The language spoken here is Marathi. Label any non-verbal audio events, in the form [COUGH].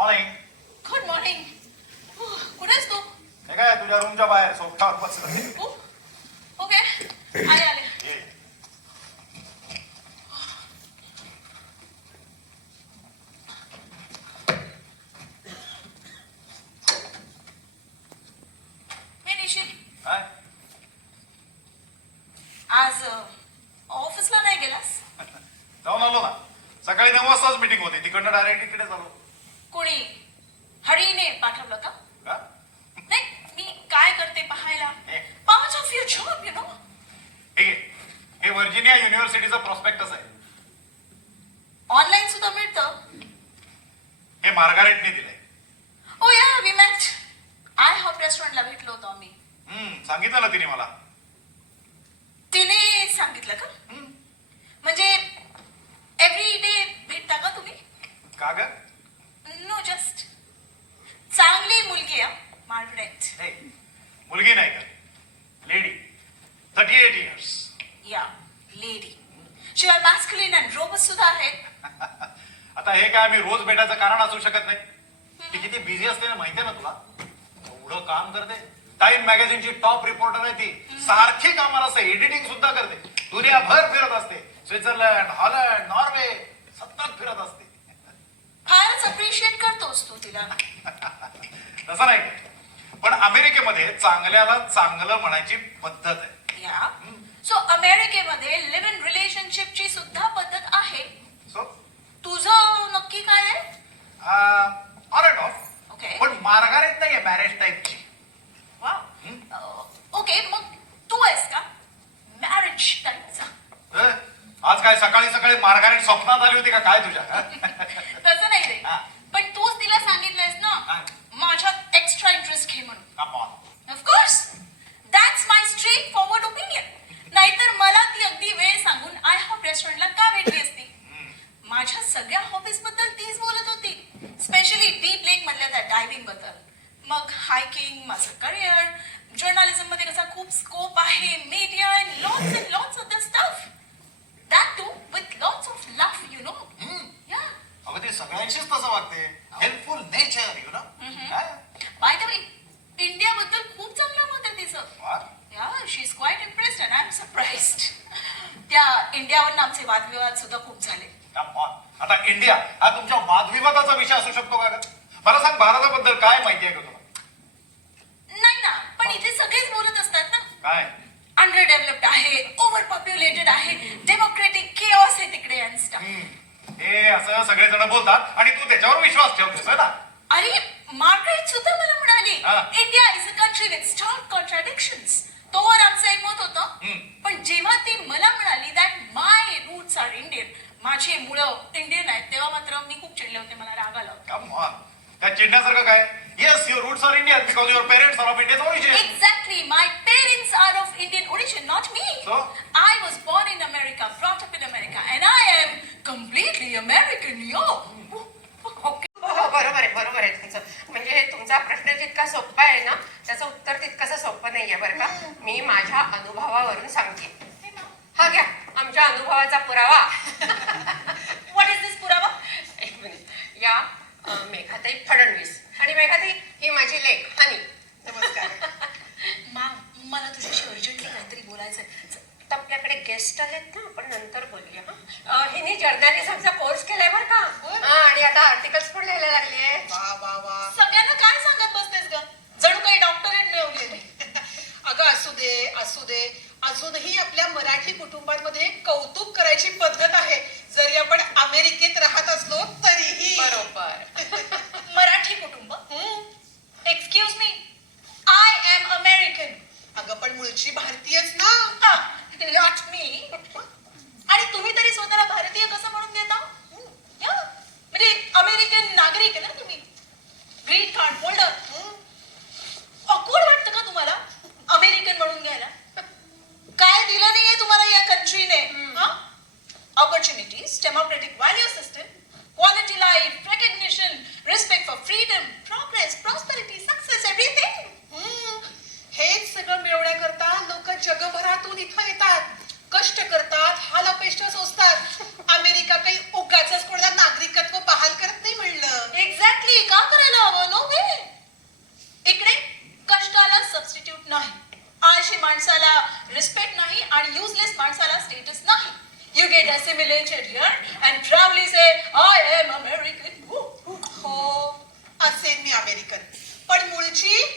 मॉर्निंग गुड मॉर्निंग कुठे आहेस तू हे काय तुझ्या रूमच्या बाहेर सोफ्टावर बसलं. ओके आले आले. ये. हे आज uh, ऑफिसला नाही गेलास? [LAUGHS] जाऊन आलो ना. सकाळी नऊ वाजताच मीटिंग होती. तिकडनं डायरेक्ट इकडे झालो कोणी हळीने पाठवलं का नाही मी काय करते पाहायला. Part of your job you know हे व्हर्जिनिया युनिव्हर्सिटीचं प्रॉस्पेक्टस आहे. ऑनलाईन सुद्धा मिळतं. हे मार्गारेटने दिलंय. ओ या वी मॅच आय हॉप रेस्टॉरंटला भेटलो होतो आम्ही. हम्म सांगितलं ना तिने मला. तिने सांगितलं का? हम्म. म्हणजे एव्हरी डे भेटता का तुम्ही? का ग नो जस्ट चांगली मुलगी आहे मार्गरेट हे, मुलगी नाही का? लेडी थर्टी एट इयर्स या लेडी शिवाय मॅस्कुलिन अँड रोबस सुद्धा आहे [LAUGHS] आता हे काय मी रोज भेटायचं कारण असू शकत नाही. ती किती बिझी असते ना माहितीये ना तुला? एवढं काम करते. टाइम मॅगझिनची टॉप रिपोर्टर आहे ती. सारखी कामाला असते एडिटिंग सुद्धा करते. दुनियाभर फिरत असते. स्वित्झर्लंड हॉलंड नॉर्वे सतत फिरत असते. फारच अप्रिशिएट करतोस तू तिला. [LAUGHS] तसं नाही. पण अमेरिकेमध्ये चांगल्याला चांगलं म्हणायची पद्धत आहे. या. सो अमेरिकेमध्ये लिव्ह इन रिलेशनशिपची सुद्धा पद्धत आहे. सो तुझं नक्की काय आहे? ऑन अँड ऑफ ओके पण मार्गारेट नाहीये मॅरेज टाईपची ओके मग तू आहेस का? मॅरेज टाईपचा आज काय सकाळी सकाळी मार्गारेट स्वप्नात आली होती का? काय तुझ्या [LAUGHS] हा? तसं नाही रे हा. पण तूच तिला सांगितलंयस ना काय? माझ्यात एक्स्ट्रा इंटरेस्ट घे म्हणून Come on. Of course that's my straightforward opinion नाहीतर मला ती अगदी वेळ सांगून आय हॉप रेस्टॉरंटला का भेटली असती माझ्या सगळ्या हॉबीजबद्दल तीच बोलत होती स्पेशली डीप लेक मधल्या त्या डायव्हिंगबद्दल मग हायकिंग माझं करिअर जर्नलिझममध्ये कसा खूप स्कोप आहे media and lots and lots of the stuff that to with lots of love you know hmm. या अगं ते सगळ्यांशीच तसं वागते helpful nature you know by the way India बद्दल खूप चांगलं मत आहे तिचं yeah she is quite impressed and I am surprised त्या इंडियावरून आमचे वादविवाद सुद्धा खूप झाले. आता इंडिया हा तुमच्या वादविवादाचा विषय असू शकतो का? मला सांग भारताबद्दल काय माहिती आहे का तुला? नाही ना पण इथे सगळेच बोलत असतात ना. काय? अंडर डेव्हलप्ड आहे ओव्हर पॉप्युलेटेड आहे डेमोक्रेटिक केऑस आहे तिकडे. हे असं सगळेजण बोलतात आणि तू त्याच्यावर विश्वास ठेवतोस ना? अरे मार्गारेट सुद्धा मला म्हणाली. India is a country with strong contradictions तोवर आमचं एक मत होतं हम्म. पण जेव्हा ती मला म्हणाली that my roots are Indian माझी मुलं इंडियन आहेत तेव्हा मात्र मी खूप चिडले होते मला राग आला होता Come on. काय चिडण्यासारखं काय yes your roots are Indian because your parents are of Indian origin Exactly. My parents are of Indian origin, not me. So? I was born in America, brought up in America, and I am completely American, yo. Okay. हो हो बरोबर आहे बरोबर आहे तुमचं म्हणजे हे तुमचा प्रश्न जितका सोपा आहे ना त्याचं उत्तर तितकंसं सोपं नाहीये बरं का मी माझ्या अनुभवावरून सांगते हा घ्या आमच्या अनुभवाचा पुरावा गेस्ट आहेत ना आपण नंतर बोलूया हं? हिने जर्नलिझमचा कोर्स केलाय बरं का? हा, आणि आता आर्टिकल्स पण लिहायला लागली आहे सगळ्यांना काय सांगत बसतेस ग? जणू काही डॉक्टरेट मिळवली मी [LAUGHS] अगं असू दे असू दे. अजूनही आपल्या मराठी कुटुंबांमध्ये कौतुक करायची पद्धत आहे. जरी आपण अमेरिकेत राहत असलो तरीही. बरोबर [LAUGHS] मराठी कुटुंब हं? Excuse me I am American अगं पण मूळची भारतीयच ना नॉट मी आणि तुम्ही तरी स्वतःला भारतीय कसं म्हणून देता या म्हणजे अमेरिकन नागरिक आहे ना तुम्ही ग्रीन कार्ड होल्डर ऑकवर्ड वाटतं का तुम्हाला अमेरिकन म्हणून घ्यायला काय दिलं नाहीये तुम्हाला या कंट्रीने democratic value system quality life recognition respect for freedom progress prosperity success everything hmm. हेच सगळं मिळवण्याकरता लोक जगभरातून इथं येतात. कष्ट करतात हाल अपेष्ट सोसतात. अमेरिका काही उगाच कोणाला नागरिकत्व बहाल करत नाही म्हणलं. एक्झॅक्टली का करायला हवं? नो वे इकडे कष्टाला सबस्टिट्यूट नाही. आळशी माणसाला रिस्पेक्ट नाही आणि युजलेस माणसाला स्टेटस नाही. you get assimilated here and proudly say I am American हो असेल मी अमेरिकन पण मूळची पुणेकर हा